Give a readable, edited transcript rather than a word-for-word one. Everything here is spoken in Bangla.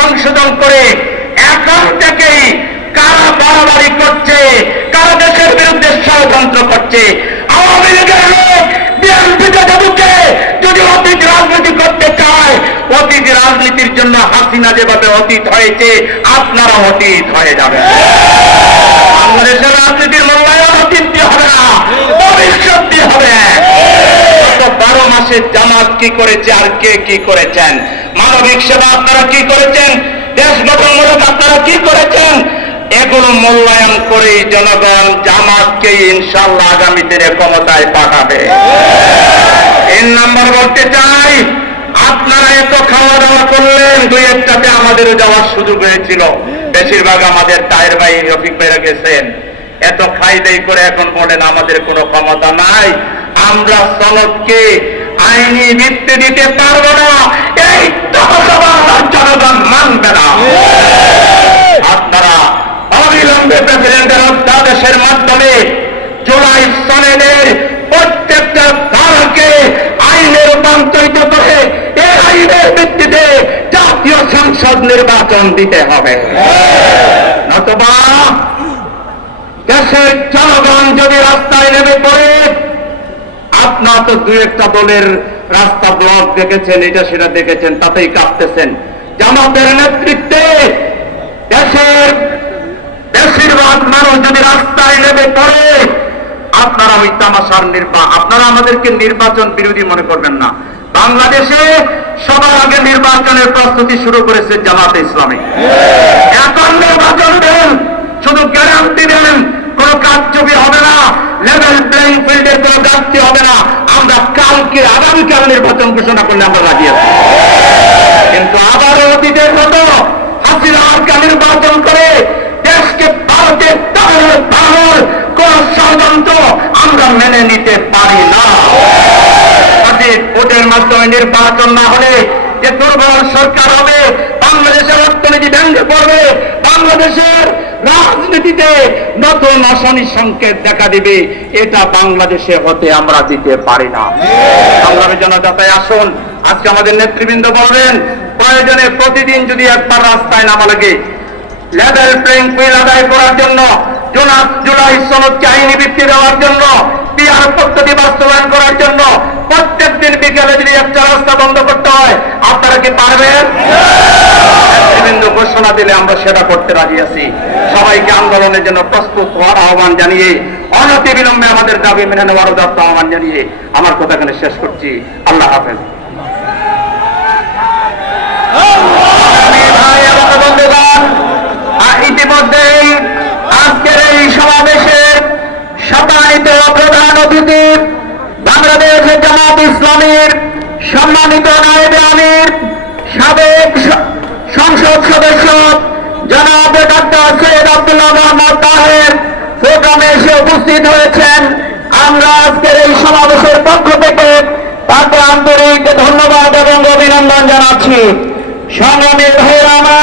সংশোধন করে এখন থেকেই কারা বাড়াবাড়ি করছে, কারা দেশের বিরুদ্ধে ষড়যন্ত্র করছে, আওয়ামী লীগের লোক বিএনপিতে ঢুকে যদি অতীত রাজনীতি করতে চায়, অতীত রাজনীতির জন্য হাসিনা যেভাবে অতীত হয়েছে আপনারা অতীত হয়ে যাবেন। বাংলাদেশের রাজনীতির মূল্যায়ন অতীত দিয়ে হবে না, ভবিষ্যৎ দিয়ে হবে। 12 মাসে জামাত কি করেছে আর কে কি করেছেন, মানবিক সেবা আপনারা কি করেছেন, দেশ গঠনমূলক আপনারা কি করেছেন, এগুলো মূল্যায়ন করে জনগণ জামাতকে ইনশাআল্লাহ আগামী দিনে ক্ষমতায় পাঠাবে। 3 নাম্বার বলতে চাই, আপনারা এত খাওয়া দাওয়া করলেন, 2-1টাতে আমাদেরও যাওয়ার সুযোগ হয়েছিল, বেশিরভাগ আমাদের টায়ের ভাই রফিক ভাইরা গেছেন। এত খাই দেই করে এখন বলেন আমাদের কোনো ক্ষমতা নাই, আমরা সনদকে আইনি ভিত্তি দিতে পারবো না, এই জনগণ মানবে না। আপনারা অবিলম্বে প্রেসিডেন্টের অধ্যাদেশের মাধ্যমে জুলাই সনদের প্রত্যেকটা ধারাকে আইনে রূপান্তরিত করে এই আইনের ভিত্তিতে জাতীয় সংসদ নির্বাচন দিতে হবে। নতুবা দেশের জনগণ যদি রাস্তায় নেমে পড়ে, আপনার তো 2-1টা দলের রাস্তা ব্লক দেখেছেন, এটা সেটা দেখেছেন, তাতেই কাঁপতেছেন। জামাতের নেতৃত্বে দেশের বেশিরভাগ মানুষ যদি রাস্তায় নেমে পড়ে, আপনারা ওই তামাশার আপনারা আমাদেরকে নির্বাচন বিরোধী মনে করবেন না। বাংলাদেশে সবার আগে নির্বাচনের প্রস্তুতি শুরু করেছে জামাতে ইসলামী। এখন নির্বাচন দেন, শুধু গ্যারান্টি দেন, কোন কারচুপি হবে না, লেভেল প্লেইং ফিল্ডের কোন ঘাটতি হবে না। আমরা কালকে আগামীকাল নির্বাচন ঘোষণা করলে আমরা রাজি আছি। কিন্তু আবার অতীতের মতো হাসিনা মার্কা নির্বাচন করে দেশকে ভারতের তাহলে কোন ষড়যন্ত্র আমরা মেনে নিতে পারি না। ভোটের মাধ্যমে নির্বাচন না হলে যে দুর্বল সরকার হবে, বাংলাদেশের অর্থনীতি ভেঙে পড়বে, বাংলাদেশের রাজনীতিতে নতুন অশনি সংকেত দেখা দিবে, এটা বাংলাদেশে হতে আমরা দিতে পারি না। সংগ্রামী জনতা, তাই আসুন, আজকে আমাদের নেতৃবৃন্দ বলবেন প্রয়োজনে প্রতিদিন যদি একবার রাস্তায় নামা লাগে লেভেল প্লেইং ফিল্ড আদায় করার জন্য, জুলাই সনদকে আইনি ভিত্তি দেওয়ার জন্য, পিআর পদ্ধতি বাস্তবায়ন করার জন্য প্রত্যেক দিন বিকেলে যদি একটা রাস্তা বন্ধ করতে হয়, আপনারা কি পারবেন? নেতৃবৃন্দ ঘোষণা দিলে আমরা সেটা করতে রাজি আছি। সবাইকে আন্দোলনের জন্য প্রস্তুত হওয়ার আহ্বান জানিয়ে, অনতি বিলম্বে আমাদের দাবি মেনে নেওয়ার উদাত্ত আহ্বান জানিয়ে আমার কথা এখানে শেষ করছি। আল্লাহ হাফেজ। ইতিমধ্যেই আজকের এই সমাবেশে সম্মানিত প্রধান অতিথি বাংলাদেশ জামাত ইসলামীর সম্মানিত নায়েবে আমির, সাবেক সংসদ সদস্য জনাব ডাক্তার সৈয়দ আব্দুল্লাহ মোহাম্মদ তাহের প্রোগ্রামে এসে উপস্থিত হয়েছেন। আমরা আজকের এই সমাবেশের পক্ষ থেকে তাকে আন্তরিক ধন্যবাদ এবং অভিনন্দন জানাচ্ছি। সংগ্রামী ভাইয়েরা আমার,